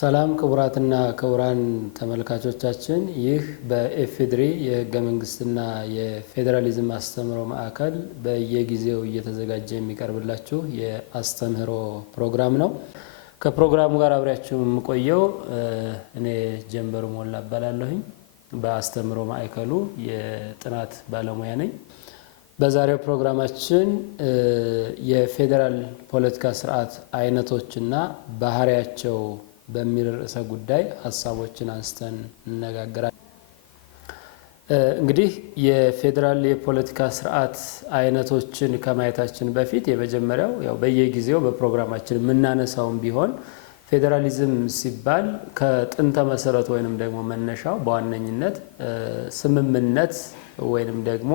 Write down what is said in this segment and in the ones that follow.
ሰላም ክቡራትና ክቡራን ተመልካቾቻችን ይህ በኢፌዴሪ የህገ መንግስትና የፌዴራሊዝም አስተምህሮ ማዕከል በየጊዜው እየተዘጋጀ የሚቀርብላችሁ የአስተምህሮ ፕሮግራም ነው። ከፕሮግራሙ ጋር አብራችሁ የምቆየው እኔ ጀንበሩ ሞላ እባላለሁኝ። በአስተምህሮ ማዕከሉ የጥናት ባለሙያ ነኝ። በዛሬው ፕሮግራማችን የፌዴራል ፖለቲካ ስርዓት አይነቶችና ባህሪያቸው በሚል ርዕሰ ጉዳይ ሐሳቦችን አንስተን እንነጋገራለን። እንግዲህ የፌዴራል የፖለቲካ ስርዓት አይነቶችን ከማየታችን በፊት የመጀመሪያው ያው በየጊዜው በፕሮግራማችን የምናነሳውን ቢሆን ፌዴራሊዝም ሲባል ከጥንተ መሰረቱ ወይንም ደግሞ መነሻው በዋነኝነት ስምምነት ወይንም ደግሞ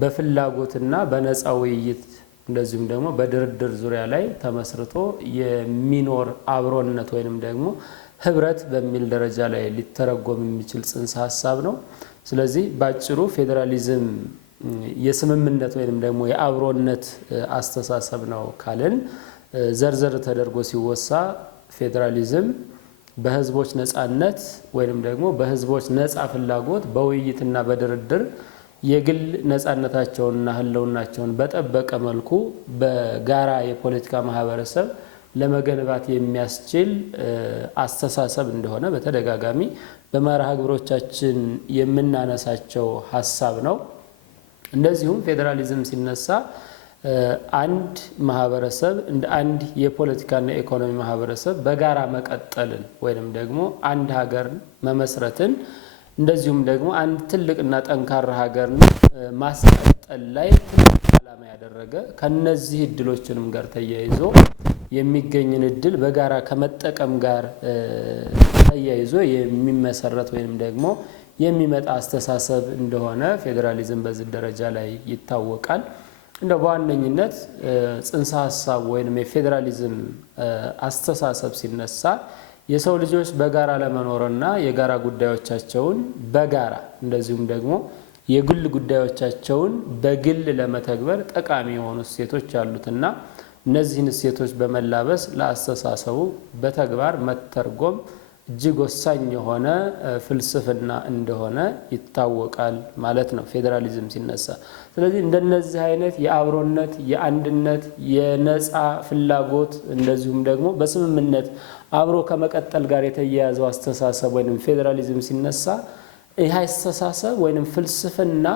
በፍላጎትና በነፃ ውይይት እንደዚሁም ደግሞ በድርድር ዙሪያ ላይ ተመስርቶ የሚኖር አብሮነት ወይንም ደግሞ ህብረት በሚል ደረጃ ላይ ሊተረጎም የሚችል ጽንሰ ሐሳብ ነው። ስለዚህ ባጭሩ ፌዴራሊዝም የስምምነት ወይንም ደግሞ የአብሮነት አስተሳሰብ ነው ካልን ዘርዘር ተደርጎ ሲወሳ ፌዴራሊዝም በህዝቦች ነፃነት ወይንም ደግሞ በህዝቦች ነፃ ፍላጎት በውይይትና በድርድር የግል ነፃነታቸውንና ህልውናቸውን በጠበቀ መልኩ በጋራ የፖለቲካ ማህበረሰብ ለመገንባት የሚያስችል አስተሳሰብ እንደሆነ በተደጋጋሚ በመርሃ ግብሮቻችን የምናነሳቸው ሐሳብ ነው። እንደዚሁም ፌዴራሊዝም ሲነሳ አንድ ማህበረሰብ እንደ አንድ የፖለቲካና የኢኮኖሚ ማህበረሰብ በጋራ መቀጠልን ወይንም ደግሞ አንድ ሀገር መመስረትን እንደዚሁም ደግሞ አንድ ትልቅና ጠንካራ ሀገርን ማስቀጠል ላይ ትልቅ ዓላማ ያደረገ ከነዚህ እድሎችንም ጋር ተያይዞ የሚገኝን እድል በጋራ ከመጠቀም ጋር ተያይዞ የሚመሰረት ወይንም ደግሞ የሚመጣ አስተሳሰብ እንደሆነ ፌዴራሊዝም በዚህ ደረጃ ላይ ይታወቃል። እንደው በዋነኝነት ጽንሰ ሐሳብ ወይንም የፌዴራሊዝም አስተሳሰብ ሲነሳ የሰው ልጆች በጋራ ለመኖርና የጋራ ጉዳዮቻቸውን በጋራ እንደዚሁም ደግሞ የግል ጉዳዮቻቸውን በግል ለመተግበር ጠቃሚ የሆኑ እሴቶች ያሉትና እነዚህን እሴቶች በመላበስ ለአስተሳሰቡ በተግባር መተርጎም እጅግ ወሳኝ የሆነ ፍልስፍና እንደሆነ ይታወቃል ማለት ነው ፌዴራሊዝም ሲነሳ። ስለዚህ እንደነዚህ አይነት የአብሮነት፣ የአንድነት፣ የነፃ ፍላጎት እንደዚሁም ደግሞ በስምምነት አብሮ ከመቀጠል ጋር የተያያዘው አስተሳሰብ ወይንም ፌዴራሊዝም ሲነሳ ይህ አስተሳሰብ ወይንም ፍልስፍና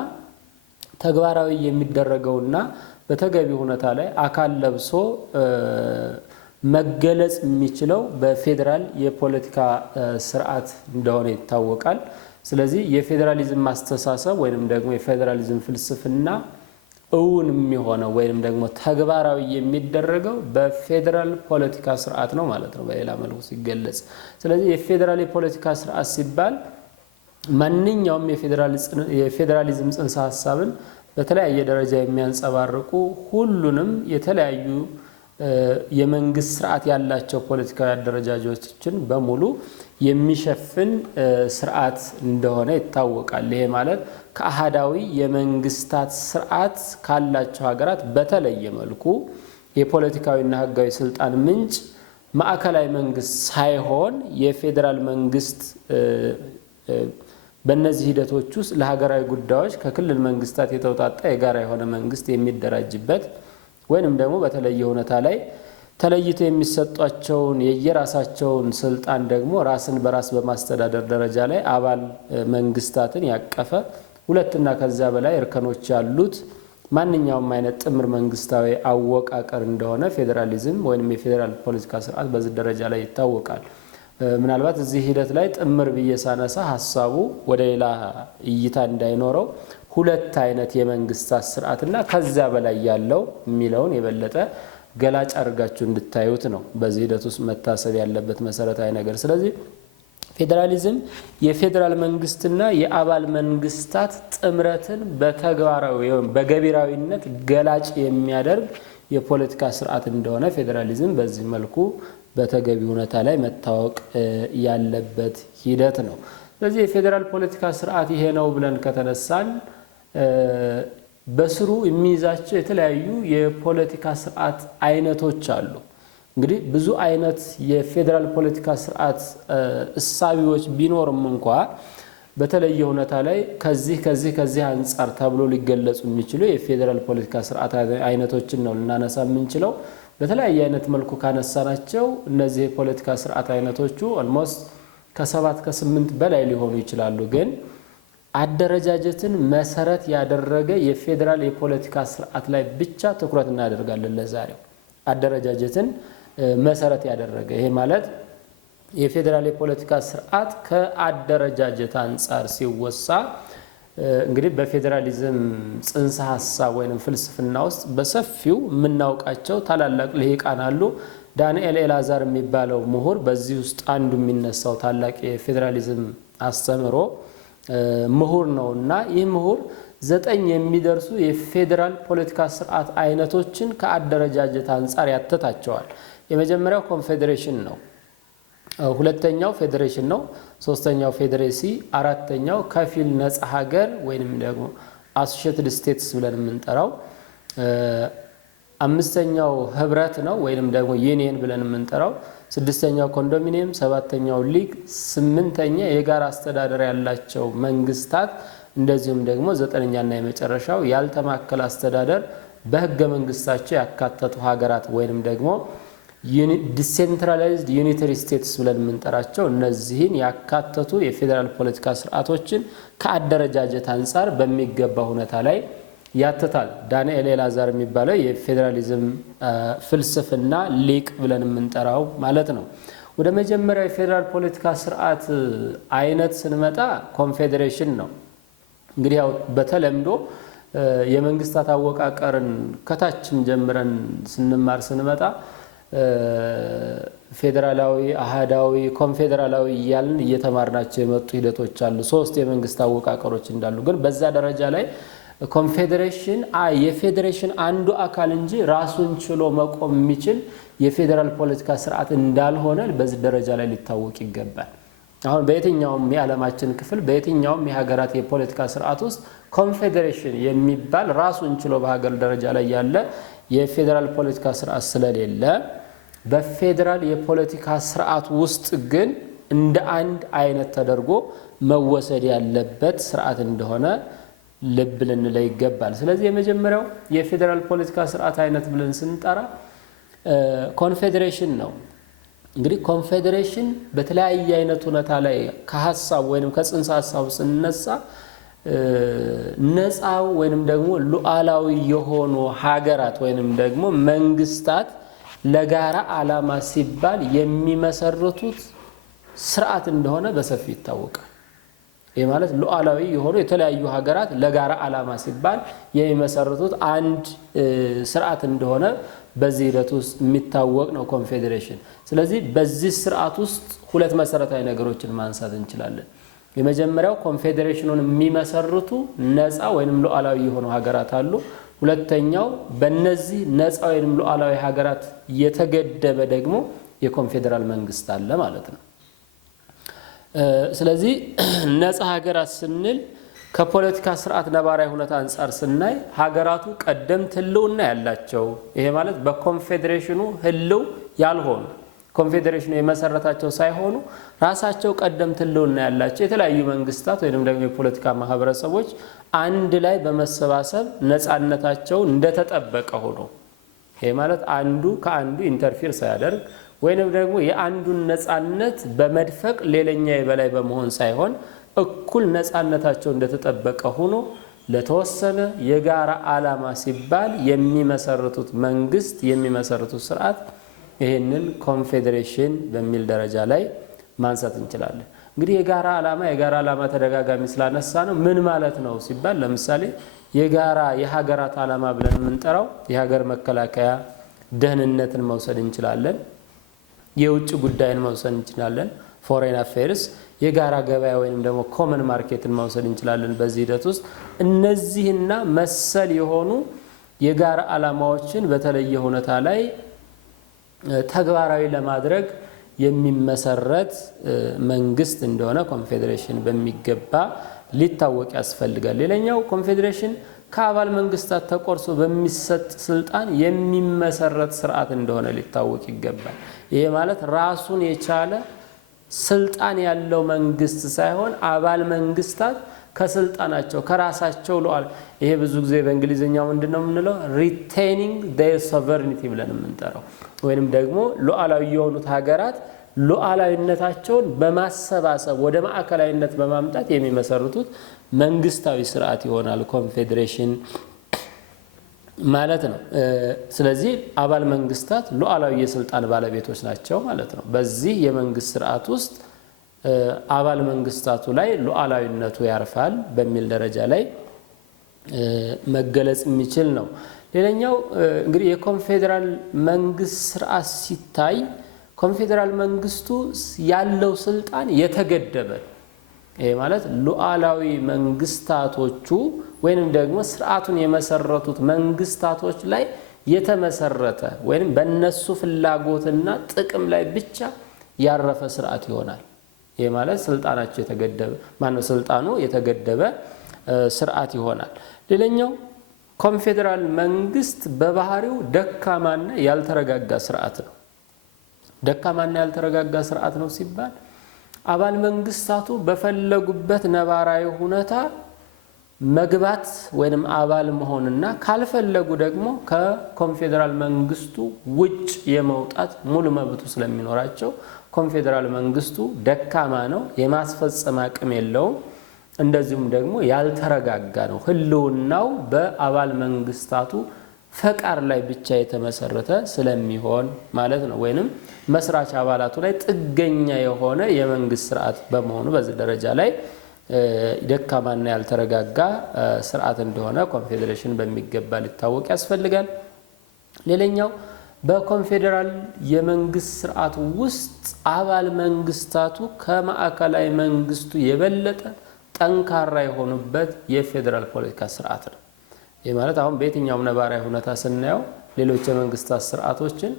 ተግባራዊ የሚደረገውና በተገቢ ሁኔታ ላይ አካል ለብሶ መገለጽ የሚችለው በፌዴራል የፖለቲካ ስርዓት እንደሆነ ይታወቃል። ስለዚህ የፌዴራሊዝም አስተሳሰብ ወይንም ደግሞ የፌዴራሊዝም ፍልስፍና እውን የሚሆነው ወይንም ደግሞ ተግባራዊ የሚደረገው በፌዴራል ፖለቲካ ስርዓት ነው ማለት ነው በሌላ መልኩ ሲገለጽ። ስለዚህ የፌዴራል የፖለቲካ ስርዓት ሲባል ማንኛውም የፌዴራሊዝም ጽንሰ ሐሳብን በተለያየ ደረጃ የሚያንጸባርቁ ሁሉንም የተለያዩ የመንግስት ስርዓት ያላቸው ፖለቲካዊ አደረጃጆችን በሙሉ የሚሸፍን ስርዓት እንደሆነ ይታወቃል። ይሄ ማለት ከአሃዳዊ የመንግስታት ስርዓት ካላቸው ሀገራት በተለየ መልኩ የፖለቲካዊና ህጋዊ ስልጣን ምንጭ ማዕከላዊ መንግስት ሳይሆን የፌዴራል መንግስት በእነዚህ ሂደቶች ውስጥ ለሀገራዊ ጉዳዮች ከክልል መንግስታት የተውጣጣ የጋራ የሆነ መንግስት የሚደራጅበት ወይንም ደግሞ በተለየ ሁኔታ ላይ ተለይቶ የሚሰጧቸውን የየራሳቸውን ስልጣን ደግሞ ራስን በራስ በማስተዳደር ደረጃ ላይ አባል መንግስታትን ያቀፈ ሁለትና ከዚያ በላይ እርከኖች ያሉት ማንኛውም አይነት ጥምር መንግስታዊ አወቃቀር እንደሆነ ፌዴራሊዝም ወይንም የፌዴራል ፖለቲካ ስርዓት በዚህ ደረጃ ላይ ይታወቃል። ምናልባት እዚህ ሂደት ላይ ጥምር ብየሳነሳ ሐሳቡ ወደ ሌላ እይታ እንዳይኖረው ሁለት አይነት የመንግስታት ስርዓትና ከዚያ በላይ ያለው የሚለውን የበለጠ ገላጭ አድርጋችሁ እንድታዩት ነው በዚህ ሂደት ውስጥ መታሰብ ያለበት መሰረታዊ ነገር። ስለዚህ ፌዴራሊዝም የፌዴራል መንግስትና የአባል መንግስታት ጥምረትን በተግባራዊ ወይም በገቢራዊነት ገላጭ የሚያደርግ የፖለቲካ ስርዓት እንደሆነ ፌዴራሊዝም በዚህ መልኩ በተገቢ ሁኔታ ላይ መታወቅ ያለበት ሂደት ነው። ስለዚህ የፌዴራል ፖለቲካ ስርዓት ይሄ ነው ብለን ከተነሳን በስሩ የሚይዛቸው የተለያዩ የፖለቲካ ስርዓት አይነቶች አሉ። እንግዲህ ብዙ አይነት የፌዴራል ፖለቲካ ስርዓት እሳቢዎች ቢኖርም እንኳ በተለየ ሁኔታ ላይ ከዚህ አንፃር ተብሎ ሊገለጹ የሚችሉ የፌዴራል ፖለቲካ ስርዓት አይነቶችን ነው ልናነሳ የምንችለው። በተለያየ አይነት መልኩ ካነሳናቸው እነዚህ የፖለቲካ ስርዓት አይነቶቹ ኦልሞስት ከ7 ከ8 በላይ ሊሆኑ ይችላሉ። ግን አደረጃጀትን መሰረት ያደረገ የፌዴራል የፖለቲካ ስርዓት ላይ ብቻ ትኩረት እናደርጋለን ለዛሬው። አደረጃጀትን መሰረት ያደረገ ይሄ ማለት የፌዴራል የፖለቲካ ስርዓት ከአደረጃጀት አንፃር ሲወሳ እንግዲህ በፌዴራሊዝም ጽንሰ ሐሳብ ወይንም ፍልስፍና ውስጥ በሰፊው የምናውቃቸው ታላላቅ ልሂቃን አሉ። ዳንኤል ኤላዛር የሚባለው ምሁር በዚህ ውስጥ አንዱ የሚነሳው ታላቅ የፌዴራሊዝም አስተምሮ ምሁር ነውና ይህ ምሁር 9 የሚደርሱ የፌዴራል ፖለቲካ ስርዓት አይነቶችን ከአደረጃጀት አንፃር ያተታቸዋል። የመጀመሪያው ኮንፌዴሬሽን ነው። ሁለተኛው ፌዴሬሽን ነው። ሶስተኛው ፌዴሬሲ፣ አራተኛው ከፊል ነፃ ሀገር ወይንም ደግሞ አሶሺየትድ ስቴትስ ብለን የምንጠራው፣ አምስተኛው ህብረት ነው ወይንም ደግሞ ዩኒየን ብለን የምንጠራው፣ ስድስተኛው ኮንዶሚኒየም፣ ሰባተኛው ሊግ፣ ስምንተኛ የጋራ አስተዳደር ያላቸው መንግስታት፣ እንደዚሁም ደግሞ 9ኛና የመጨረሻው ያልተማከለ አስተዳደር በህገ መንግስታቸው ያካተቱ ሀገራት ወይንም ደግሞ ዲሴንትራላይዝድ ዩኒተሪ ስቴትስ ብለን የምንጠራቸው እነዚህን ያካተቱ የፌዴራል ፖለቲካ ስርዓቶችን ከአደረጃጀት አንፃር በሚገባ ሁኔታ ላይ ያተታል። ዳንኤል ኤላዛር የሚባለው የፌዴራሊዝም ፍልስፍና ሊቅ ብለን የምንጠራው ማለት ነው። ወደ መጀመሪያው የፌዴራል ፖለቲካ ስርዓት አይነት ስንመጣ ኮንፌዴሬሽን ነው። እንግዲህ ያው በተለምዶ የመንግስታት አወቃቀርን ከታችም ጀምረን ስንማር ስንመጣ ፌዴራላዊ፣ አሃዳዊ፣ ኮንፌዴራላዊ እያልን እየተማርናቸው የመጡ ሂደቶች አሉ። 3 የመንግስት አወቃቀሮች እንዳሉ ግን በዛ ደረጃ ላይ ኮንፌዴሬሽን የፌዴሬሽን አንዱ አካል እንጂ ራሱን ችሎ መቆም የሚችል የፌዴራል ፖለቲካ ስርዓት እንዳልሆነ በዚህ ደረጃ ላይ ሊታወቅ ይገባል። አሁን በየትኛውም የዓለማችን ክፍል በየትኛውም የሀገራት የፖለቲካ ስርዓት ውስጥ ኮንፌዴሬሽን የሚባል ራሱን ችሎ በሀገር ደረጃ ላይ ያለ የፌዴራል ፖለቲካ ስርዓት ስለሌለ በፌዴራል የፖለቲካ ስርዓት ውስጥ ግን እንደ አንድ አይነት ተደርጎ መወሰድ ያለበት ስርዓት እንደሆነ ልብ ልንለው ይገባል። ስለዚህ የመጀመሪያው የፌዴራል ፖለቲካ ስርዓት አይነት ብለን ስንጠራ ኮንፌዴሬሽን ነው። እንግዲህ ኮንፌዴሬሽን በተለያየ አይነት ሁኔታ ላይ ከሐሳብ ወይንም ከጽንሰ ሐሳብ ስንነሳ ነፃው ወይንም ደግሞ ሉዓላዊ የሆኑ ሀገራት ወይንም ደግሞ መንግስታት ለጋራ ዓላማ ሲባል የሚመሰርቱት ስርዓት እንደሆነ በሰፊ ይታወቃል። ይህ ማለት ሉዓላዊ የሆኑ የተለያዩ ሀገራት ለጋራ ዓላማ ሲባል የሚመሰርቱት አንድ ስርዓት እንደሆነ በዚህ ሂደት ውስጥ የሚታወቅ ነው ኮንፌዴሬሽን። ስለዚህ በዚህ ስርዓት ውስጥ 2 መሰረታዊ ነገሮችን ማንሳት እንችላለን። የመጀመሪያው ኮንፌዴሬሽኑን የሚመሰርቱ ነፃ ወይንም ሉዓላዊ የሆኑ ሀገራት አሉ። ሁለተኛው በእነዚህ ነፃ ወይንም ሉዓላዊ ሀገራት የተገደበ ደግሞ የኮንፌዴራል መንግስት አለ ማለት ነው። ስለዚህ ነፃ ሀገራት ስንል ከፖለቲካ ስርዓት ነባራዊ ሁኔታ አንፃር ስናይ ሀገራቱ ቀደምት ህልውና ያላቸው፣ ይሄ ማለት በኮንፌዴሬሽኑ ህልው ያልሆኑ ኮንፌዴሬሽኑ የመሰረታቸው ሳይሆኑ ራሳቸው ቀደምት ህልውና ያላቸው የተለያዩ መንግስታት ወይንም ደግሞ የፖለቲካ ማህበረሰቦች አንድ ላይ በመሰባሰብ ነፃነታቸው እንደተጠበቀ ሆኖ፣ ይሄ ማለት አንዱ ከአንዱ ኢንተርፌር ሳያደርግ ወይንም ደግሞ የአንዱን ነፃነት በመድፈቅ ሌላኛ የበላይ በመሆን ሳይሆን እኩል ነፃነታቸው እንደተጠበቀ ሆኖ ለተወሰነ የጋራ ዓላማ ሲባል የሚመሰርቱት መንግስት የሚመሰርቱት ስርዓት ይሄንን ኮንፌዴሬሽን በሚል ደረጃ ላይ ማንሳት እንችላለን። እንግዲህ የጋራ ዓላማ ተደጋጋሚ ስላነሳ ነው ምን ማለት ነው ሲባል ለምሳሌ የጋራ የሀገራት ዓላማ ብለን የምንጠራው የሀገር መከላከያ ደህንነትን መውሰድ እንችላለን። የውጭ ጉዳይን መውሰድ እንችላለን። ፎሬን አፌርስ፣ የጋራ ገበያ ወይንም ደግሞ ኮመን ማርኬትን መውሰድ እንችላለን። በዚህ ሂደት ውስጥ እነዚህና መሰል የሆኑ የጋራ ዓላማዎችን በተለየ ሁኔታ ላይ ተግባራዊ ለማድረግ የሚመሰረት መንግስት እንደሆነ ኮንፌዴሬሽን በሚገባ ሊታወቅ ያስፈልጋል። ሌላኛው ኮንፌዴሬሽን ከአባል መንግስታት ተቆርሶ በሚሰጥ ስልጣን የሚመሰረት ስርዓት እንደሆነ ሊታወቅ ይገባል። ይሄ ማለት ራሱን የቻለ ስልጣን ያለው መንግስት ሳይሆን አባል መንግስታት ከስልጣናቸው ከራሳቸው ሉዓል ይሄ ብዙ ጊዜ በእንግሊዝኛው ምንድነው የምንለው retaining their sovereignty ብለን የምንጠራው ወይንም ደግሞ ሉዓላዊ የሆኑት ሀገራት ሉዓላዊነታቸውን በማሰባሰብ ወደ ማዕከላዊነት በማምጣት የሚመሰርቱት መንግስታዊ ስርዓት ይሆናል ኮንፌዴሬሽን ማለት ነው። ስለዚህ አባል መንግስታት ሉዓላዊ የስልጣን ባለቤቶች ናቸው ማለት ነው። በዚህ የመንግስት ስርዓት ውስጥ አባል መንግስታቱ ላይ ሉዓላዊነቱ ያርፋል በሚል ደረጃ ላይ መገለጽ የሚችል ነው። ሌላኛው እንግዲህ የኮንፌዴራል መንግስት ስርዓት ሲታይ ኮንፌዴራል መንግስቱ ያለው ስልጣን የተገደበ ይሄ ማለት ሉዓላዊ መንግስታቶቹ ወይንም ደግሞ ስርዓቱን የመሰረቱት መንግስታቶች ላይ የተመሰረተ ወይንም በእነሱ ፍላጎትና ጥቅም ላይ ብቻ ያረፈ ስርዓት ይሆናል። ይሄ ማለት ስልጣናቸው የተገደበ ማነው ስልጣኑ የተገደበ ስርዓት ይሆናል። ሌላኛው ኮንፌዴራል መንግስት በባህሪው ደካማና ያልተረጋጋ ስርዓት ነው። ደካማና ያልተረጋጋ ስርዓት ነው ሲባል አባል መንግስታቱ በፈለጉበት ነባራዊ ሁኔታ መግባት ወይንም አባል መሆንና ካልፈለጉ ደግሞ ከኮንፌዴራል መንግስቱ ውጭ የመውጣት ሙሉ መብቱ ስለሚኖራቸው ኮንፌዴራል መንግስቱ ደካማ ነው፣ የማስፈጸም አቅም የለውም፣ እንደዚሁም ደግሞ ያልተረጋጋ ነው። ህልውናው በአባል መንግስታቱ ፈቃድ ላይ ብቻ የተመሰረተ ስለሚሆን ማለት ነው። ወይንም መስራች አባላቱ ላይ ጥገኛ የሆነ የመንግስት ስርዓት በመሆኑ በዚህ ደረጃ ላይ ደካማና ያልተረጋጋ ስርዓት እንደሆነ ኮንፌዴሬሽን በሚገባ ሊታወቅ ያስፈልጋል። ሌላኛው በኮንፌዴራል የመንግስት ስርዓት ውስጥ አባል መንግስታቱ ከማዕከላዊ መንግስቱ የበለጠ ጠንካራ የሆኑበት የፌዴራል ፖለቲካ ስርዓት ነው። ይህ ማለት አሁን በየትኛውም ነባራዊ ሁኔታ ስናየው ሌሎች የመንግስታት ስርዓቶችን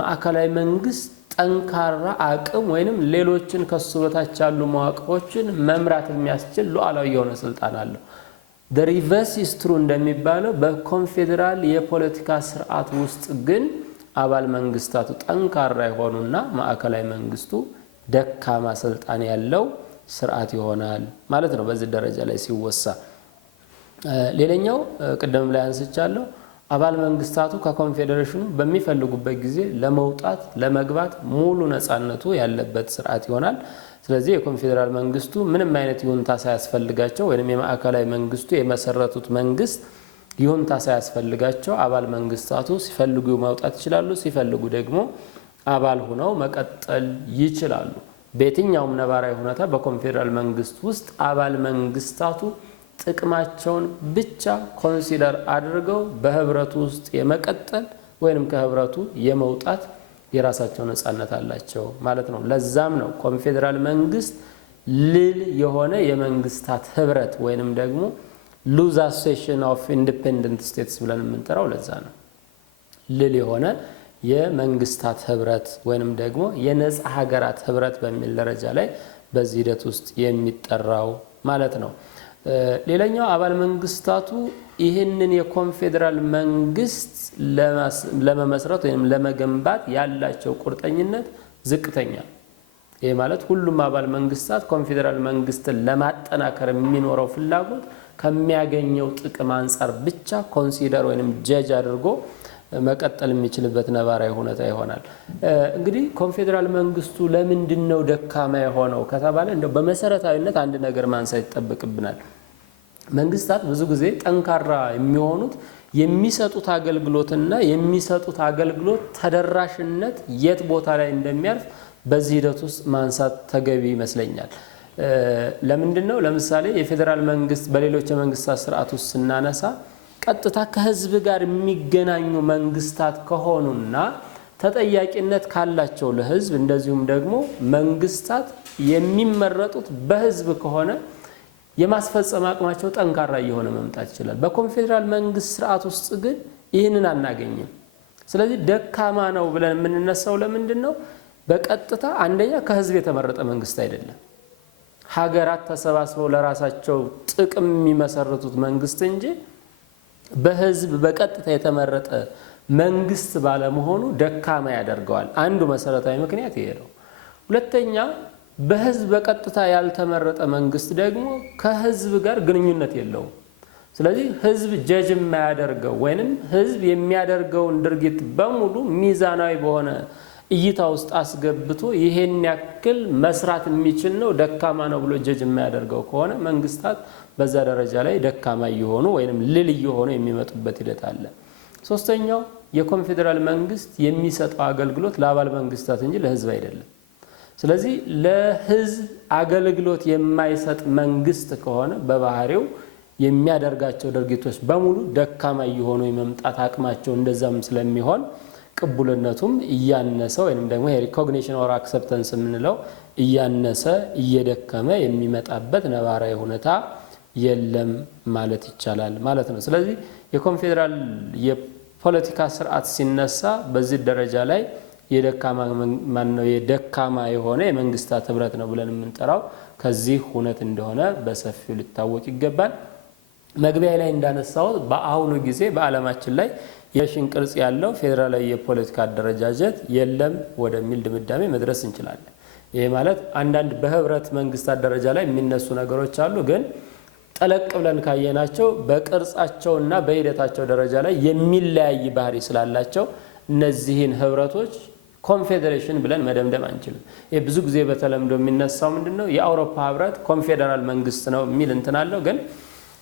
ማዕከላዊ መንግስት ጠንካራ አቅም ወይንም ሌሎችን ከሱ በታች ያሉ መዋቅሮችን መምራት የሚያስችል ሉዓላዊ የሆነ ስልጣን አለው። the reverse is true እንደሚባለው በኮንፌዴራል የፖለቲካ ስርዓት ውስጥ ግን አባል መንግስታቱ ጠንካራ የሆኑና ማዕከላዊ መንግስቱ ደካማ ስልጣን ያለው ስርዓት ይሆናል ማለት ነው በዚህ ደረጃ ላይ ሲወሳ። ሌላኛው ቀደም ላይ አንስቻለሁ አባል መንግስታቱ ከኮንፌዴሬሽኑ በሚፈልጉበት ጊዜ ለመውጣት ለመግባት ሙሉ ነፃነቱ ያለበት ስርዓት ይሆናል። ስለዚህ የኮንፌዴራል መንግስቱ ምንም አይነት ይሁንታ ሳያስፈልጋቸው ወይንም የማዕከላዊ መንግስቱ የመሰረቱት መንግስት ይሁንታ ሳያስፈልጋቸው አባል መንግስታቱ ሲፈልጉ መውጣት ይችላሉ፣ ሲፈልጉ ደግሞ አባል ሆነው መቀጠል ይችላሉ። በየትኛውም ነባራዊ ሁኔታ በኮንፌዴራል መንግስት ውስጥ አባል መንግስታቱ ጥቅማቸውን ብቻ ኮንሲደር አድርገው በህብረቱ ውስጥ የመቀጠል ወይንም ከህብረቱ የመውጣት የራሳቸው ነፃነት አላቸው ማለት ነው። ለዛም ነው ኮንፌዴራል መንግስት ልል የሆነ የመንግስታት ህብረት ወይንም ደግሞ ሉዝ አሶሲዬሽን ኦፍ ኢንዲፔንደንት ስቴትስ ብለን የምንጠራው ለዛ ነው። ልል የሆነ የመንግስታት ህብረት ወይንም ደግሞ የነፃ ሀገራት ህብረት በሚል ደረጃ ላይ በዚህ ሂደት ውስጥ የሚጠራው ማለት ነው። ሌላኛው አባል መንግስታቱ ይህንን የኮንፌዴራል መንግስት ለመመስረት ወይም ለመገንባት ያላቸው ቁርጠኝነት ዝቅተኛ። ይሄ ማለት ሁሉም አባል መንግስታት ኮንፌዴራል መንግስትን ለማጠናከር የሚኖረው ፍላጎት ከሚያገኘው ጥቅም አንፃር ብቻ ኮንሲደር ወይም ጀጅ አድርጎ መቀጠል የሚችልበት ነባራዊ ሁኔታ ይሆናል። እንግዲህ ኮንፌዴራል መንግስቱ ለምንድነው ደካማ የሆነው ከተባለ እንደው በመሰረታዊነት አንድ ነገር ማንሳት ይጠበቅብናል። መንግስታት ብዙ ጊዜ ጠንካራ የሚሆኑት የሚሰጡት አገልግሎትና የሚሰጡት አገልግሎት ተደራሽነት የት ቦታ ላይ እንደሚያርፍ በዚህ ሂደት ውስጥ ማንሳት ተገቢ ይመስለኛል። ለምንድነው ለምሳሌ የፌዴራል መንግስት በሌሎች የመንግስታት ስርዓት ውስጥ ስናነሳ ቀጥታ ከህዝብ ጋር የሚገናኙ መንግስታት ከሆኑና ተጠያቂነት ካላቸው ለህዝብ እንደዚሁም ደግሞ መንግስታት የሚመረጡት በህዝብ ከሆነ የማስፈጸም አቅማቸው ጠንካራ እየሆነ መምጣት ይችላል። በኮንፌዴራል መንግስት ስርዓት ውስጥ ግን ይህንን አናገኝም። ስለዚህ ደካማ ነው ብለን የምንነሳው ለምንድነው? በቀጥታ አንደኛ ከህዝብ የተመረጠ መንግስት አይደለም። ሀገራት ተሰባስበው ለራሳቸው ጥቅም የሚመሰርቱት መንግስት እንጂ በህዝብ በቀጥታ የተመረጠ መንግስት ባለመሆኑ ደካማ ያደርገዋል። አንዱ መሰረታዊ ምክንያት ይሄ ነው። ሁለተኛ በህዝብ በቀጥታ ያልተመረጠ መንግስት ደግሞ ከህዝብ ጋር ግንኙነት የለውም። ስለዚህ ህዝብ ጀጅ የማያደርገው ወይንም ህዝብ የሚያደርገውን ድርጊት በሙሉ ሚዛናዊ በሆነ እይታ ውስጥ አስገብቶ ይሄን ያክል መስራት የሚችል ነው ደካማ ነው ብሎ ጀጅ የማያደርገው ከሆነ መንግስታት በዛ ደረጃ ላይ ደካማ እየሆኑ ወይንም ልል እየሆኑ የሚመጡበት ሂደት አለ። ሶስተኛው የኮንፌደራል መንግስት የሚሰጠው አገልግሎት ለአባል መንግስታት እንጂ ለህዝብ አይደለም። ስለዚህ ለህዝብ አገልግሎት የማይሰጥ መንግስት ከሆነ በባህሪው የሚያደርጋቸው ድርጊቶች በሙሉ ደካማ እየሆኑ የመምጣት አቅማቸው እንደዛም ስለሚሆን ቅቡልነቱም እያነሰ ወይንም ደግሞ ሪኮግኒሽን ኦር አክሰፕተንስ የምንለው እያነሰ እየደከመ የሚመጣበት ነባራዊ ሁኔታ የለም ማለት ይቻላል ማለት ነው። ስለዚህ የኮንፌደራል የፖለቲካ ስርዓት ሲነሳ በዚህ ደረጃ ላይ የደካማ የሆነ የመንግስታት ህብረት ነው ብለን የምንጠራው ከዚህ ሁነት እንደሆነ በሰፊው ሊታወቅ ይገባል። መግቢያ ላይ እንዳነሳው በአሁኑ ጊዜ በዓለማችን ላይ የሽን ቅርጽ ያለው ፌዴራላዊ የፖለቲካ አደረጃጀት የለም ወደሚል ድምዳሜ መድረስ እንችላለን። ይሄ ማለት አንዳንድ በህብረት መንግስታት ደረጃ ላይ የሚነሱ ነገሮች አሉ፣ ግን ጠለቅ ብለን ካየናቸው በቅርጻቸውና በሂደታቸው ደረጃ ላይ የሚለያይ ባህሪ ስላላቸው እነዚህን ህብረቶች ኮንፌዴሬሽን ብለን መደምደም አንችልም። ይሄ ብዙ ጊዜ በተለምዶ የሚነሳው ምንድነው የአውሮፓ ህብረት ኮንፌዴራል መንግስት ነው የሚል እንትን አለው፣ ግን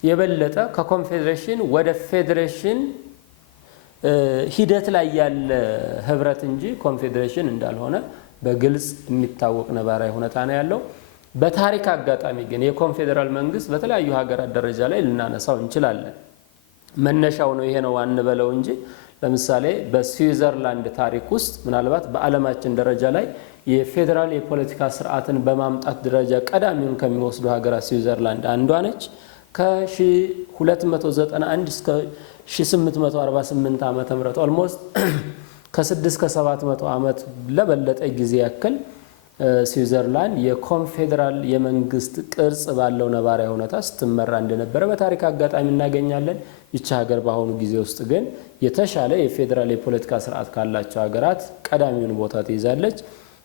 የበለጠ ከኮንፌዴሬሽን ወደ ፌዴሬሽን ሂደት ላይ ያለ ህብረት እንጂ ኮንፌዴሬሽን እንዳልሆነ በግልጽ የሚታወቅ ነባራዊ ሁኔታ ነው ያለው። በታሪክ አጋጣሚ ግን የኮንፌዴራል መንግስት በተለያዩ ሀገራት ደረጃ ላይ ልናነሳው እንችላለን። መነሻው ነው ይሄ ነው አንበለው እንጂ ለምሳሌ በስዊዘርላንድ ታሪክ ውስጥ ምናልባት በዓለማችን ደረጃ ላይ የፌዴራል የፖለቲካ ስርዓትን በማምጣት ደረጃ ቀዳሚውን ከሚወስዱ ሀገራት ስዊዘርላንድ አንዷ ነች። ከ1291 እስከ 1848 ዓመተ ምህረት ኦልሞስት ከ6 እስከ 700 ዓመት ለበለጠ ጊዜ ያክል ስዊዘርላንድ የኮንፌዴራል የመንግስት ቅርጽ ባለው ነባራዊ ሁኔታ ስትመራ እንደነበረ በታሪክ አጋጣሚ እናገኛለን። ይቺ ሀገር በአሁኑ ጊዜ ውስጥ ግን የተሻለ የፌዴራል የፖለቲካ ስርዓት ካላቸው ሀገራት ቀዳሚውን ቦታ ትይዛለች።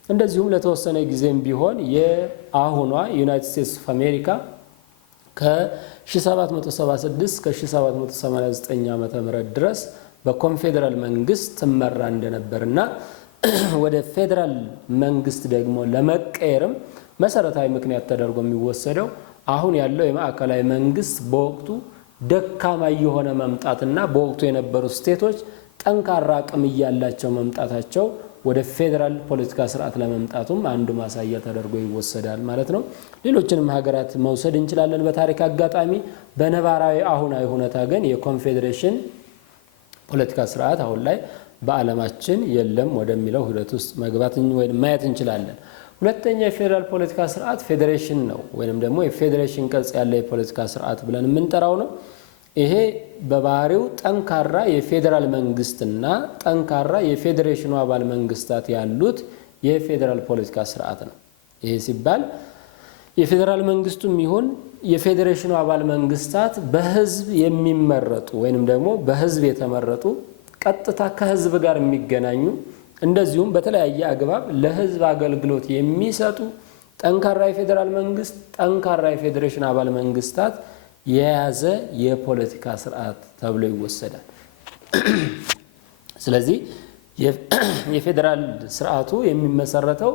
እንደዚሁም ለተወሰነ ጊዜም ቢሆን የአሁኗ ዩናይትድ ስቴትስ ኦፍ አሜሪካ ከ1776 ከ1789 ዓመተ ምህረት ድረስ በኮንፌዴራል መንግስት ትመራ እንደነበርና ወደ ፌዴራል መንግስት ደግሞ ለመቀየርም መሰረታዊ ምክንያት ተደርጎ የሚወሰደው አሁን ያለው የማዕከላዊ መንግስት በወቅቱ ደካማ የሆነ መምጣትና በወቅቱ የነበሩ ስቴቶች ጠንካራ አቅም ያላቸው መምጣታቸው ወደ ፌዴራል ፖለቲካ ስርዓት ለመምጣቱም አንዱ ማሳያ ተደርጎ ይወሰዳል ማለት ነው። ሌሎችንም ሀገራት መውሰድ እንችላለን በታሪክ አጋጣሚ። በነባራዊ አሁናዊ ሁኔታ ግን የኮንፌዴሬሽን ፖለቲካ ስርዓት አሁን ላይ በዓለማችን የለም ወደሚለው ሂደት ውስጥ መግባት ወይ ማየት እንችላለን። ሁለተኛ የፌዴራል ፖለቲካ ስርዓት ፌዴሬሽን ነው ወይንም ደግሞ የፌዴሬሽን ቅርጽ ያለው የፖለቲካ ስርዓት ብለን የምንጠራው ነው። ይሄ በባህሪው ጠንካራ የፌዴራል መንግስትና ጠንካራ የፌዴሬሽኑ አባል መንግስታት ያሉት የፌዴራል ፖለቲካ ስርዓት ነው። ይሄ ሲባል የፌዴራል መንግስቱም ይሁን የፌዴሬሽኑ አባል መንግስታት በህዝብ የሚመረጡ ወይንም ደግሞ በህዝብ የተመረጡ ቀጥታ ከህዝብ ጋር የሚገናኙ እንደዚሁም በተለያየ አግባብ ለህዝብ አገልግሎት የሚሰጡ ጠንካራ የፌዴራል መንግስት ጠንካራ የፌዴሬሽን አባል መንግስታት የያዘ የፖለቲካ ስርዓት ተብሎ ይወሰዳል። ስለዚህ የፌዴራል ስርዓቱ የሚመሰረተው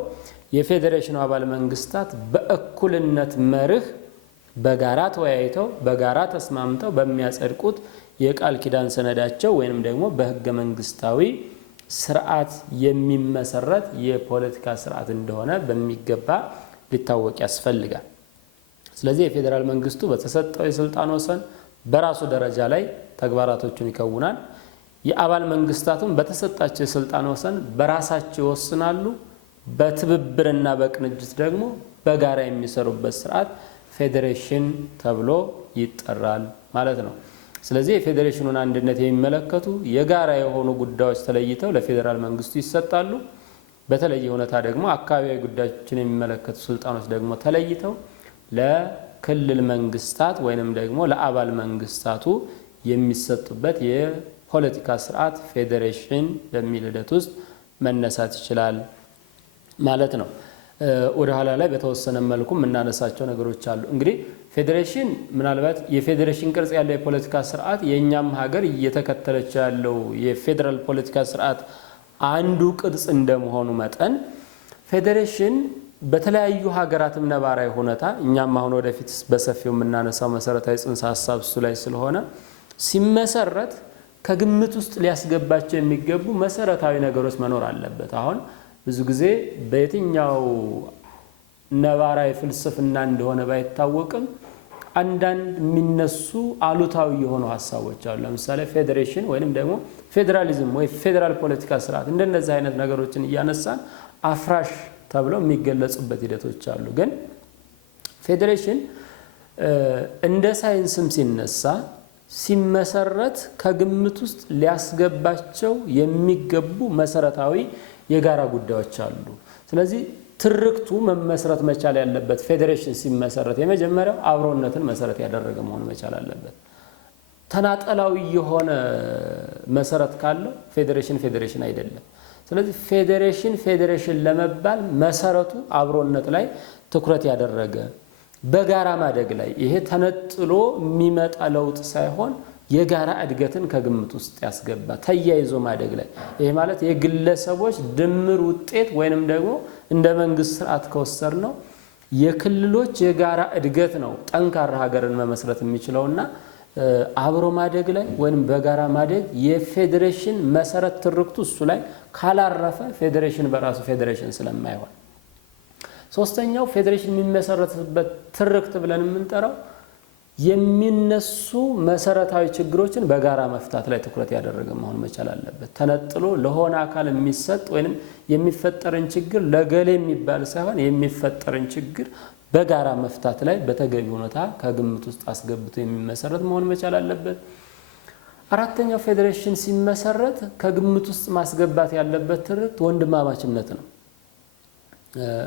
የፌዴሬሽኑ አባል መንግስታት በእኩልነት መርህ በጋራ ተወያይተው በጋራ ተስማምተው በሚያጸድቁት የቃል ኪዳን ሰነዳቸው ወይንም ደግሞ በህገ መንግስታዊ ስርዓት የሚመሰረት የፖለቲካ ስርዓት እንደሆነ በሚገባ ሊታወቅ ያስፈልጋል። ስለዚህ የፌዴራል መንግስቱ በተሰጠው የስልጣን ወሰን በራሱ ደረጃ ላይ ተግባራቶቹን ይከውናል። የአባል መንግስታቱም በተሰጣቸው የስልጣን ወሰን በራሳቸው ይወስናሉ። በትብብርና በቅንጅት ደግሞ በጋራ የሚሰሩበት ስርዓት ፌዴሬሽን ተብሎ ይጠራል ማለት ነው። ስለዚህ የፌዴሬሽኑን አንድነት የሚመለከቱ የጋራ የሆኑ ጉዳዮች ተለይተው ለፌዴራል መንግስቱ ይሰጣሉ። በተለየ ሁኔታ ደግሞ አካባቢያዊ ጉዳዮችን የሚመለከቱ ስልጣኖች ደግሞ ተለይተው ለክልል መንግስታት ወይንም ደግሞ ለአባል መንግስታቱ የሚሰጡበት የፖለቲካ ስርዓት ፌዴሬሽን በሚል ሂደት ውስጥ መነሳት ይችላል ማለት ነው። ወደ ኋላ ላይ በተወሰነ መልኩ የምናነሳቸው ነገሮች አሉ። እንግዲህ ፌዴሬሽን ምናልባት የፌዴሬሽን ቅርጽ ያለው የፖለቲካ ስርዓት የኛም ሀገር እየተከተለች ያለው የፌዴራል ፖለቲካ ስርዓት አንዱ ቅርጽ እንደመሆኑ መጠን ፌዴሬሽን በተለያዩ ሀገራትም ነባራዊ ሁኔታ እኛም አሁን ወደፊት በሰፊው የምናነሳው መሰረታዊ ጽንሰ ሐሳብ እሱ ላይ ስለሆነ ሲመሰረት ከግምት ውስጥ ሊያስገባቸው የሚገቡ መሰረታዊ ነገሮች መኖር አለበት። አሁን ብዙ ጊዜ በየትኛው ነባራዊ ፍልስፍና እንደሆነ ባይታወቅም አንዳንድ የሚነሱ አሉታዊ የሆኑ ሐሳቦች አሉ። ለምሳሌ ፌዴሬሽን ወይንም ደግሞ ፌዴራሊዝም ወይ ፌዴራል ፖለቲካ ስርዓት እንደነዚህ አይነት ነገሮችን እያነሳን አፍራሽ ተብለው የሚገለጹበት ሂደቶች አሉ። ግን ፌዴሬሽን እንደ ሳይንስም ሲነሳ ሲመሰረት ከግምት ውስጥ ሊያስገባቸው የሚገቡ መሰረታዊ የጋራ ጉዳዮች አሉ። ስለዚህ ትርክቱ መመስረት መቻል ያለበት ፌዴሬሽን ሲመሰረት የመጀመሪያው አብሮነትን መሰረት ያደረገ መሆን መቻል አለበት። ተናጠላዊ የሆነ መሰረት ካለው ፌዴሬሽን አይደለም። ስለዚህ ፌዴሬሽን ለመባል መሰረቱ አብሮነት ላይ ትኩረት ያደረገ በጋራ ማደግ ላይ ይሄ ተነጥሎ የሚመጣ ለውጥ ሳይሆን የጋራ እድገትን ከግምት ውስጥ ያስገባ ተያይዞ ማደግ ላይ ይሄ ማለት የግለሰቦች ድምር ውጤት ወይንም ደግሞ እንደ መንግስት ስርዓት ከወሰድነው የክልሎች የጋራ እድገት ነው ጠንካራ ሀገርን መመስረት የሚችለውና አብሮ ማደግ ላይ ወይንም በጋራ ማደግ የፌዴሬሽን መሰረት ትርክቱ እሱ ላይ ካላረፈ ፌዴሬሽን በራሱ ፌዴሬሽን ስለማይሆን ሶስተኛው ፌዴሬሽን የሚመሰረትበት ትርክት ብለን የምንጠራው የሚነሱ መሰረታዊ ችግሮችን በጋራ መፍታት ላይ ትኩረት ያደረገ መሆን መቻል አለበት። ተነጥሎ ለሆነ አካል የሚሰጥ ወይንም የሚፈጠርን ችግር ለገሌ የሚባል ሳይሆን የሚፈጠርን ችግር በጋራ መፍታት ላይ በተገቢ ሁኔታ ከግምት ውስጥ አስገብቶ የሚመሰረት መሆን መቻል አለበት። አራተኛው ፌዴሬሽን ሲመሰረት ከግምት ውስጥ ማስገባት ያለበት ትርክት ወንድማማችነት ነው።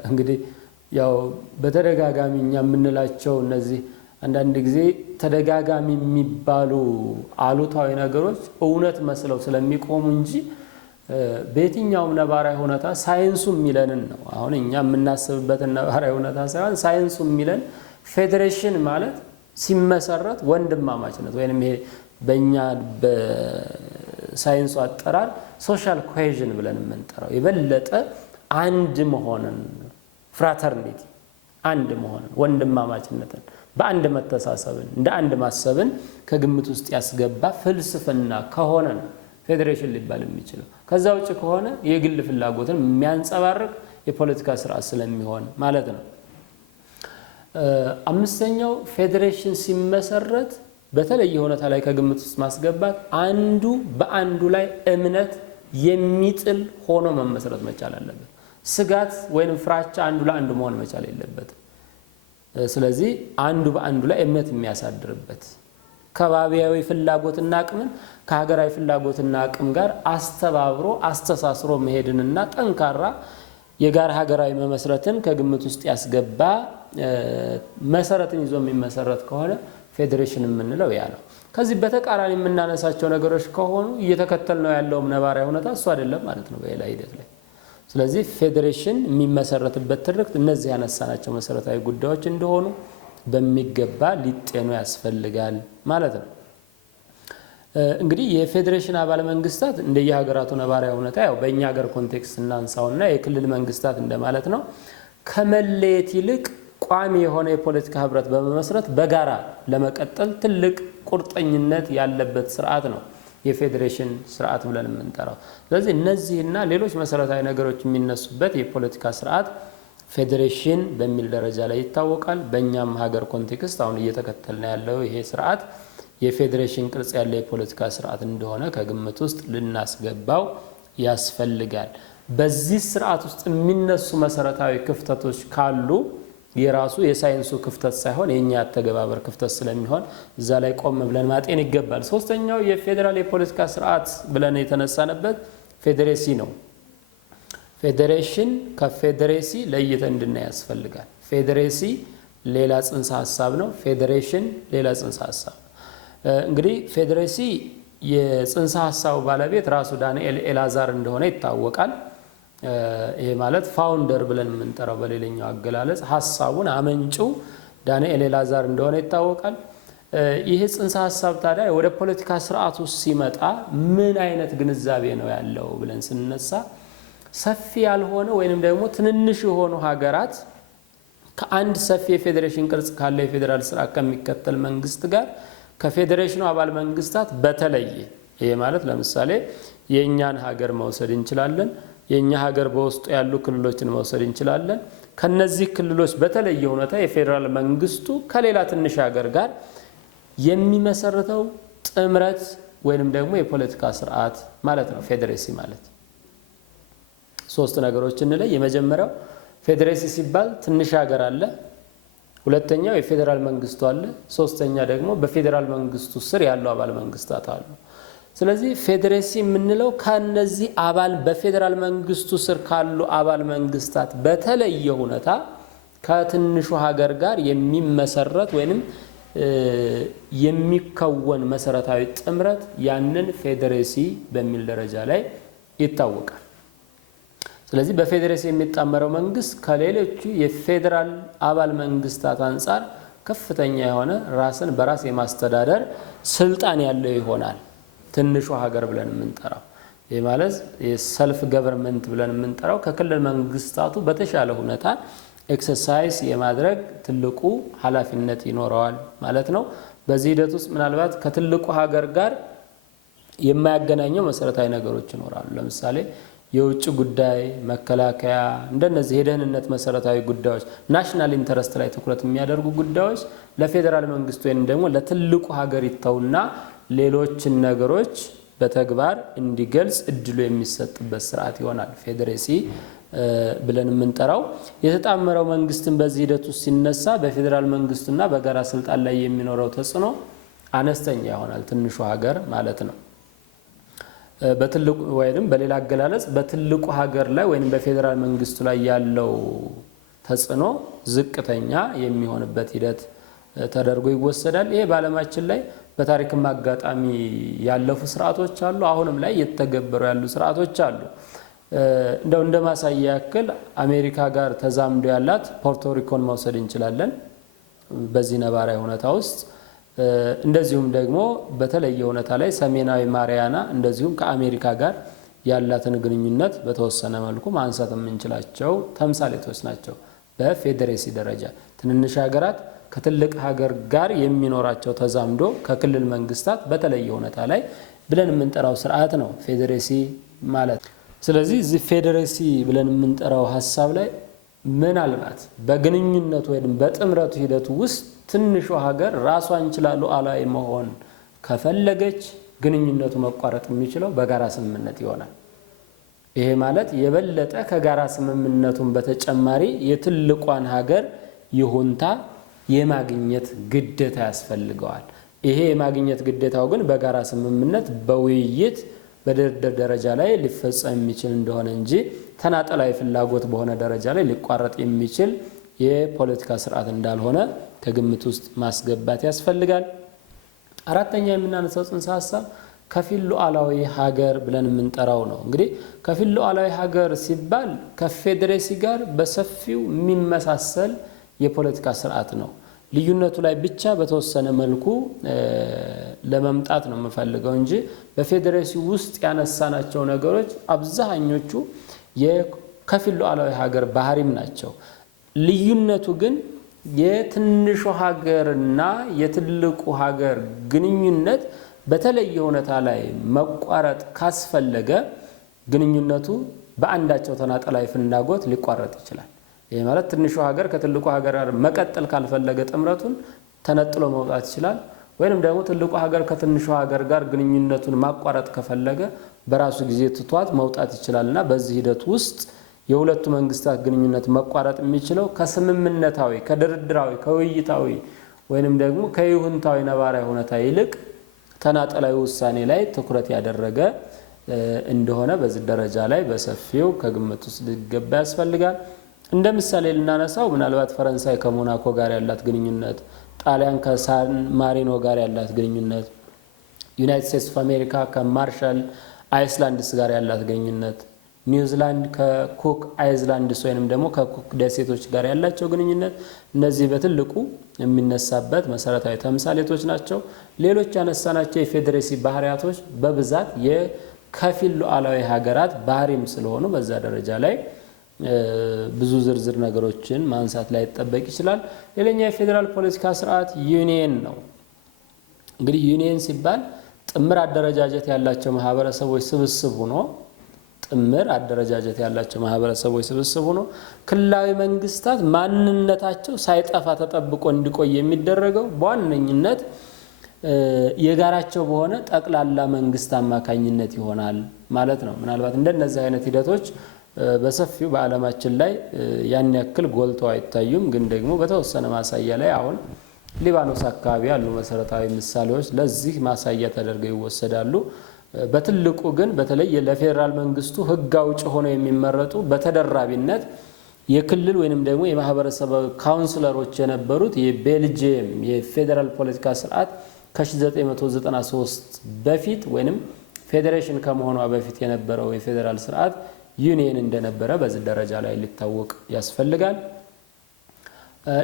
እንግዲህ ያው በተደጋጋሚ እኛ የምንላቸው እነዚህ አንዳንድ ጊዜ ተደጋጋሚ የሚባሉ አሉታዊ ነገሮች እውነት መስለው ስለሚቆሙ እንጂ በየትኛውም ነባራዊ ሁኔታ ሳይንሱ የሚለንን ነው። አሁን እኛ የምናስብበትን ነባራዊ ሁኔታ ሳይሆን ሳይንሱ የሚለን ፌዴሬሽን ማለት ሲመሰረት ወንድማማችነት ወይንም ይሄ በእኛ በሳይንሱ አጠራር ሶሻል ኮሄዥን ብለን የምንጠራው የበለጠ አንድ መሆንን ፍራተርኒቲ አንድ መሆንን ወንድማማችነትን በአንድ መተሳሰብን እንደ አንድ ማሰብን ከግምት ውስጥ ያስገባ ፍልስፍና ከሆነ ነው ፌዴሬሽን ሊባል የሚችለው። ከዛ ውጭ ከሆነ የግል ፍላጎትን የሚያንጸባርቅ የፖለቲካ ስርዓት ስለሚሆን ማለት ነው። አምስተኛው ፌዴሬሽን ሲመሰረት በተለየ ሁኔታ ላይ ከግምት ውስጥ ማስገባት አንዱ በአንዱ ላይ እምነት የሚጥል ሆኖ መመስረት መቻል አለበት። ስጋት ወይንም ፍራቻ አንዱ ለአንዱ መሆን መቻል የለበትም። ስለዚህ አንዱ በአንዱ ላይ እምነት የሚያሳድርበት ከባቢያዊ ፍላጎትና አቅምን ከሀገራዊ ፍላጎትና አቅም ጋር አስተባብሮ አስተሳስሮ መሄድንና ጠንካራ የጋራ ሀገራዊ መመስረትን ከግምት ውስጥ ያስገባ መሰረትን ይዞ የሚመሰረት ከሆነ ፌዴሬሽን የምንለው ያ ነው። ከዚህ በተቃራኒ የምናነሳቸው ነገሮች ከሆኑ እየተከተልነው ያለውም ነባራዊ ሁኔታ እሱ አይደለም ማለት ነው በሌላ ሂደት ላይ። ስለዚህ ፌዴሬሽን የሚመሰረትበት ትርክት እነዚህ ያነሳናቸው መሰረታዊ ጉዳዮች እንደሆኑ በሚገባ ሊጤኑ ያስፈልጋል ማለት ነው። እንግዲህ የፌዴሬሽን አባል መንግስታት እንደየሀገራቱ ነባራዊ ሁኔታ ያው በእኛ ሀገር ኮንቴክስት እናንሳውና የክልል መንግስታት እንደማለት ነው ከመለየት ይልቅ ቋሚ የሆነ የፖለቲካ ህብረት በመመስረት በጋራ ለመቀጠል ትልቅ ቁርጠኝነት ያለበት ስርዓት ነው የፌዴሬሽን ስርዓት ብለን የምንጠራው። ስለዚህ እነዚህና ሌሎች መሰረታዊ ነገሮች የሚነሱበት የፖለቲካ ስርዓት ፌዴሬሽን በሚል ደረጃ ላይ ይታወቃል። በእኛም ሀገር ኮንቴክስት አሁን እየተከተልን ያለው ይሄ ስርዓት የፌዴሬሽን ቅርጽ ያለው የፖለቲካ ስርዓት እንደሆነ ከግምት ውስጥ ልናስገባው ያስፈልጋል። በዚህ ስርዓት ውስጥ የሚነሱ መሰረታዊ ክፍተቶች ካሉ የራሱ የሳይንሱ ክፍተት ሳይሆን የኛ አተገባበር ክፍተት ስለሚሆን እዛ ላይ ቆም ብለን ማጤን ይገባል። ሶስተኛው የፌዴራል የፖለቲካ ስርዓት ብለን የተነሳነበት ፌዴሬሲ ነው። ፌዴሬሽን ከፌዴሬሲ ለይተን እንድናይ ያስፈልጋል። ፌዴሬሲ ሌላ ጽንሰ ሐሳብ ነው፣ ፌዴሬሽን ሌላ ጽንሰ ሐሳብ። እንግዲህ ፌዴሬሲ የጽንሰ ሐሳቡ ባለቤት ራሱ ዳንኤል ኤላዛር እንደሆነ ይታወቃል። ይሄ ማለት ፋውንደር ብለን የምንጠራው በሌላኛው አገላለጽ ሐሳቡን አመንጪው ዳንኤል ኤላዛር እንደሆነ ይታወቃል። ይህ ጽንሰ ሐሳብ ታዲያ ወደ ፖለቲካ ስርዓት ውስጥ ሲመጣ ምን አይነት ግንዛቤ ነው ያለው ብለን ስንነሳ ሰፊ ያልሆነ ወይንም ደግሞ ትንንሽ የሆኑ ሀገራት ከአንድ ሰፊ የፌዴሬሽን ቅርጽ ካለ የፌዴራል ስርዓት ከሚከተል መንግስት ጋር ከፌዴሬሽኑ አባል መንግስታት በተለየ ይሄ ማለት ለምሳሌ የኛን ሀገር መውሰድ እንችላለን። የኛ ሀገር በውስጡ ያሉ ክልሎችን መውሰድ እንችላለን። ከነዚህ ክልሎች በተለየ ሁኔታ የፌዴራል መንግስቱ ከሌላ ትንሽ ሀገር ጋር የሚመሰርተው ጥምረት ወይንም ደግሞ የፖለቲካ ስርዓት ማለት ነው ፌዴሬሲ ማለት። ሶስት ነገሮችን ላይ የመጀመሪያው ፌዴሬሲ ሲባል ትንሽ ሀገር አለ፣ ሁለተኛው የፌዴራል መንግስቱ አለ፣ ሶስተኛ ደግሞ በፌዴራል መንግስቱ ስር ያሉ አባል መንግስታት አሉ። ስለዚህ ፌዴሬሲ የምንለው ከነዚህ አባል በፌዴራል መንግስቱ ስር ካሉ አባል መንግስታት በተለየ ሁኔታ ከትንሹ ሀገር ጋር የሚመሰረት ወይንም የሚከወን መሰረታዊ ጥምረት ያንን ፌዴሬሲ በሚል ደረጃ ላይ ይታወቃል። ስለዚህ በፌዴሬሲ የሚጣመረው መንግስት ከሌሎቹ የፌዴራል አባል መንግስታት አንጻር ከፍተኛ የሆነ ራስን በራስ የማስተዳደር ስልጣን ያለው ይሆናል። ትንሹ ሀገር ብለን የምንጠራው ይህ ማለት የሰልፍ ገቨርንመንት ብለን የምንጠራው ከክልል መንግስታቱ በተሻለ ሁኔታ ኤክሰርሳይዝ የማድረግ ትልቁ ኃላፊነት ይኖረዋል ማለት ነው። በዚህ ሂደት ውስጥ ምናልባት ከትልቁ ሀገር ጋር የማያገናኘው መሰረታዊ ነገሮች ይኖራሉ። ለምሳሌ የውጭ ጉዳይ፣ መከላከያ፣ እንደነዚህ የደህንነት መሰረታዊ ጉዳዮች ናሽናል ኢንተረስት ላይ ትኩረት የሚያደርጉ ጉዳዮች ለፌዴራል መንግስት ወይም ደግሞ ለትልቁ ሀገር ይተውና ሌሎችን ነገሮች በተግባር እንዲገልጽ እድሉ የሚሰጥበት ስርዓት ይሆናል ፌዴሬሲ ብለን የምንጠራው። የተጣመረው መንግስትን በዚህ ሂደት ውስጥ ሲነሳ በፌዴራል መንግስቱና በጋራ ስልጣን ላይ የሚኖረው ተጽዕኖ አነስተኛ ይሆናል፣ ትንሹ ሀገር ማለት ነው። በትልቁ ወይንም በሌላ አገላለጽ በትልቁ ሀገር ላይ ወይንም በፌዴራል መንግስቱ ላይ ያለው ተጽዕኖ ዝቅተኛ የሚሆንበት ሂደት ተደርጎ ይወሰዳል። ይሄ በዓለማችን ላይ በታሪክም አጋጣሚ ያለፉ ስርዓቶች አሉ፣ አሁንም ላይ እየተገበሩ ያሉ ስርዓቶች አሉ። እንደው እንደማሳያ ያክል አሜሪካ ጋር ተዛምዶ ያላት ፖርቶሪኮን መውሰድ እንችላለን በዚህ ነባራዊ ሁኔታ ውስጥ። እንደዚሁም ደግሞ በተለየ ሁኔታ ላይ ሰሜናዊ ማሪያና እንደዚሁም ከአሜሪካ ጋር ያላትን ግንኙነት በተወሰነ መልኩ ማንሳት የምንችላቸው ተምሳሌቶች ናቸው። በፌዴሬሲ ደረጃ ትንንሽ ሀገራት ከትልቅ ሀገር ጋር የሚኖራቸው ተዛምዶ ከክልል መንግስታት በተለየ ሁኔታ ላይ ብለን የምንጠራው ስርዓት ነው ፌዴሬሲ ማለት። ስለዚህ እዚህ ፌዴሬሲ ብለን የምንጠራው ሀሳብ ላይ ምናልባት በግንኙነት ወይም በጥምረቱ ሂደት ውስጥ ትንሹ ሀገር ራሷን ችላ ሉዓላዊ መሆን ከፈለገች ግንኙነቱ መቋረጥ የሚችለው በጋራ ስምምነት ይሆናል። ይሄ ማለት የበለጠ ከጋራ ስምምነቱን በተጨማሪ የትልቋን ሀገር ይሁንታ የማግኘት ግዴታ ያስፈልገዋል። ይሄ የማግኘት ግዴታው ግን በጋራ ስምምነት በውይይት በድርድር ደረጃ ላይ ሊፈጸም የሚችል እንደሆነ እንጂ ተናጠላዊ ፍላጎት በሆነ ደረጃ ላይ ሊቋረጥ የሚችል የፖለቲካ ስርዓት እንዳልሆነ ከግምት ውስጥ ማስገባት ያስፈልጋል። አራተኛ የምናነሳው ጽንሰ ሐሳብ ከፊል ሉዓላዊ ሀገር ብለን የምንጠራው ነው። እንግዲህ ከፊል ሉዓላዊ ሀገር ሲባል ከፌዴሬሲ ጋር በሰፊው የሚመሳሰል የፖለቲካ ስርዓት ነው። ልዩነቱ ላይ ብቻ በተወሰነ መልኩ ለመምጣት ነው የምፈልገው እንጂ በፌዴሬሲ ውስጥ ያነሳናቸው ነገሮች አብዛኞቹ የከፊል ሉዓላዊ ሀገር ባህሪም ናቸው። ልዩነቱ ግን የትንሹ ሀገርና የትልቁ ሀገር ግንኙነት በተለየ ሁኔታ ላይ መቋረጥ ካስፈለገ ግንኙነቱ በአንዳቸው ተናጠላዊ ፍላጎት ሊቋረጥ ይችላል። ይሄ ማለት ትንሹ ሀገር ከትልቁ ሀገር ጋር መቀጠል ካልፈለገ ጥምረቱን ተነጥሎ መውጣት ይችላል። ወይንም ደግሞ ትልቁ ሀገር ከትንሹ ሀገር ጋር ግንኙነቱን ማቋረጥ ከፈለገ በራሱ ጊዜ ትቷት መውጣት ይችላልና በዚህ ሂደት ውስጥ የሁለቱ መንግስታት ግንኙነት መቋረጥ የሚችለው ከስምምነታዊ፣ ከድርድራዊ፣ ከውይይታዊ ወይንም ደግሞ ከይሁንታዊ ነባራዊ ሁኔታ ይልቅ ተናጠላዊ ውሳኔ ላይ ትኩረት ያደረገ እንደሆነ በዚህ ደረጃ ላይ በሰፊው ከግምት ውስጥ ሊገባ ያስፈልጋል። እንደ ምሳሌ ልናነሳው ምናልባት ፈረንሳይ ከሞናኮ ጋር ያላት ግንኙነት፣ ጣሊያን ከሳን ማሪኖ ጋር ያላት ግንኙነት ዩናይትድ ስቴትስ ኦፍ አሜሪካ ከማርሻል አይስላንድስ ጋር ያላት ግንኙነት፣ ኒውዚላንድ ከኩክ አይዝላንድስ ወይንም ደግሞ ከኩክ ደሴቶች ጋር ያላቸው ግንኙነት፣ እነዚህ በትልቁ የሚነሳበት መሰረታዊ ተምሳሌቶች ናቸው። ሌሎች ያነሳናቸው የፌዴሬሲ ባህሪያቶች በብዛት የከፊል ሉዓላዊ ሀገራት ባህሪም ስለሆኑ በዛ ደረጃ ላይ ብዙ ዝርዝር ነገሮችን ማንሳት ላይ ይጠበቅ ይችላል። ሌላኛው የፌዴራል ፖለቲካ ስርዓት ዩኒየን ነው። እንግዲህ ዩኒየን ሲባል ጥምር አደረጃጀት ያላቸው ማህበረሰቦች ስብስብ ሆኖ ክልላዊ መንግስታት ማንነታቸው ሳይጠፋ ተጠብቆ እንዲቆይ የሚደረገው በዋነኝነት የጋራቸው በሆነ ጠቅላላ መንግስት አማካኝነት ይሆናል ማለት ነው። ምናልባት እንደነዚህ አይነት ሂደቶች በሰፊው በዓለማችን ላይ ያን ያክል ጎልተው አይታዩም። ግን ደግሞ በተወሰነ ማሳያ ላይ አሁን ሊባኖስ አካባቢ ያሉ መሰረታዊ ምሳሌዎች ለዚህ ማሳያ ተደርገው ይወሰዳሉ። በትልቁ ግን በተለይ ለፌደራል መንግስቱ ህግ አውጭ ሆነው የሚመረጡ በተደራቢነት የክልል ወይንም ደግሞ የማህበረሰብ ካውንስለሮች የነበሩት የቤልጂየም የፌደራል ፖለቲካ ስርዓት ከ1993 በፊት ወይንም ፌዴሬሽን ከመሆኗ በፊት የነበረው የፌደራል ስርዓት ዩኒየን እንደነበረ በዚህ ደረጃ ላይ ሊታወቅ ያስፈልጋል።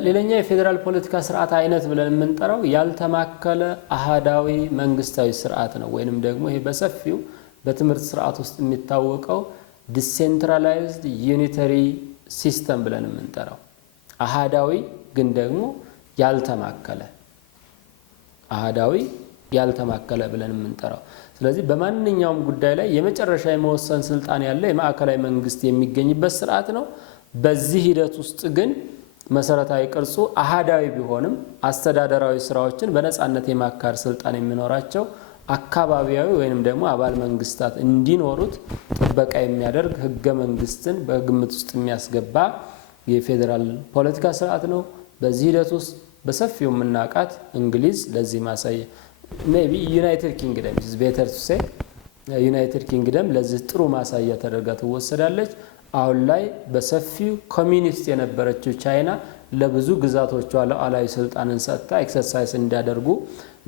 ሌላኛው የፌዴራል ፖለቲካ ስርዓት አይነት ብለን የምንጠራው ያልተማከለ አሃዳዊ መንግስታዊ ስርዓት ነው። ወይንም ደግሞ ይሄ በሰፊው በትምህርት ስርዓት ውስጥ የሚታወቀው ዲሴንትራላይዝድ ዩኒተሪ ሲስተም ብለን የምንጠራው አሃዳዊ ግን ደግሞ ያልተማከለ ብለን የምንጠራው። ስለዚህ በማንኛውም ጉዳይ ላይ የመጨረሻ የመወሰን ስልጣን ያለ የማዕከላዊ መንግስት የሚገኝበት ስርዓት ነው። በዚህ ሂደት ውስጥ ግን መሰረታዊ ቅርጹ አሃዳዊ ቢሆንም አስተዳደራዊ ስራዎችን በነጻነት የማካር ስልጣን የሚኖራቸው አካባቢያዊ ወይንም ደግሞ አባል መንግስታት እንዲኖሩት ጥበቃ የሚያደርግ ህገ መንግስትን በግምት ውስጥ የሚያስገባ የፌዴራል ፖለቲካ ስርዓት ነው። በዚህ ሂደት ውስጥ በሰፊው የምናውቃት እንግሊዝ ለዚህ ማሳያ ሜቢ ዩናይትድ ኪንግደም is better to say ዩናይትድ ኪንግደም ለዚህ ጥሩ ማሳያ ተደርጋ ትወሰዳለች። አሁን ላይ በሰፊው ኮሚኒስት የነበረችው ቻይና ለብዙ ግዛቶቿ ሉዓላዊ ስልጣንን ሰጥታ ኤክሰርሳይዝ እንዲያደርጉ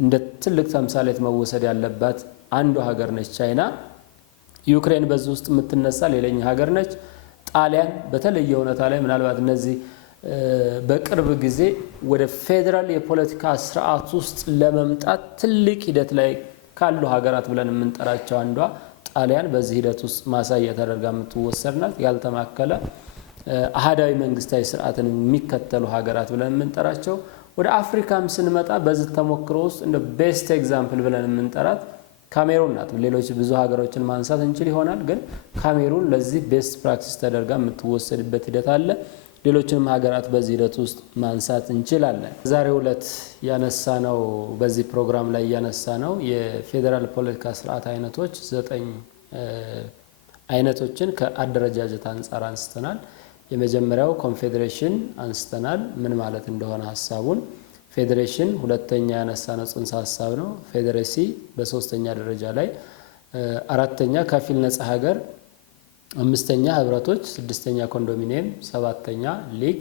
እንደ ትልቅ ተምሳሌት መወሰድ ያለባት አንዱ ሀገር ነች ቻይና። ዩክሬን በዚህ ውስጥ የምትነሳ ሌላኛ ሀገር ነች። ጣሊያን በተለየ ሁኔታ ላይ ምናልባት እነዚህ በቅርብ ጊዜ ወደ ፌዴራል የፖለቲካ ስርዓት ውስጥ ለመምጣት ትልቅ ሂደት ላይ ካሉ ሀገራት ብለን የምንጠራቸው አንዷ ጣሊያን በዚህ ሂደት ውስጥ ማሳያ ተደርጋ የምትወሰድ ናት። ያልተማከለ አሃዳዊ መንግስታዊ ስርዓትን የሚከተሉ ሀገራት ብለን የምንጠራቸው። ወደ አፍሪካም ስንመጣ በዚህ ተሞክሮ ውስጥ እንደ ቤስት ኤግዛምፕል ብለን የምንጠራት ካሜሩን ናት። ሌሎች ብዙ ሀገሮችን ማንሳት እንችል ይሆናል፣ ግን ካሜሩን ለዚህ ቤስት ፕራክቲስ ተደርጋ የምትወሰድበት ሂደት አለ። ሌሎችንም ሀገራት በዚህ ሂደት ውስጥ ማንሳት እንችላለን። ዛሬው ዕለት ያነሳነው በዚህ ፕሮግራም ላይ ያነሳነው የፌዴራል ፖለቲካ ስርዓት አይነቶች 9 አይነቶችን ከአደረጃጀት አንፃር አንስተናል። የመጀመሪያው ኮንፌዴሬሽን አንስተናል፣ ምን ማለት እንደሆነ ሐሳቡን። ፌዴሬሽን ሁለተኛ ያነሳነው ጽንሰ ሐሳብ ነው። ፌዴሬሲ በሶስተኛ ደረጃ ላይ፣ አራተኛ ከፊል ነጻ ሀገር፣ አምስተኛ ህብረቶች፣ ስድስተኛ ኮንዶሚኒየም፣ ሰባተኛ ሊግ፣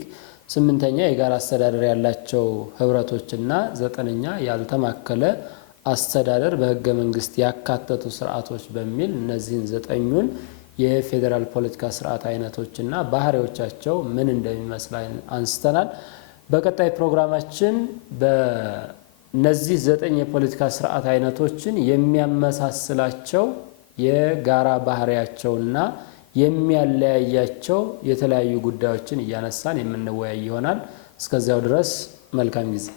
ስምንተኛ የጋራ አስተዳደር ያላቸው ህብረቶችና ዘጠነኛ ያልተማከለ አስተዳደር በህገ መንግስት ያካተቱ ስርዓቶች በሚል እነዚህን 9ኙን የፌዴራል ፖለቲካ ስርዓት አይነቶችና ባህሪዎቻቸው ምን እንደሚመስል አንስተናል። በቀጣይ ፕሮግራማችን በእነዚህ 9 የፖለቲካ ስርዓት አይነቶችን የሚያመሳስላቸው የጋራ ባህሪያቸውና የሚያለያያቸው የተለያዩ ጉዳዮችን እያነሳን የምንወያይ ይሆናል። እስከዚያው ድረስ መልካም ጊዜ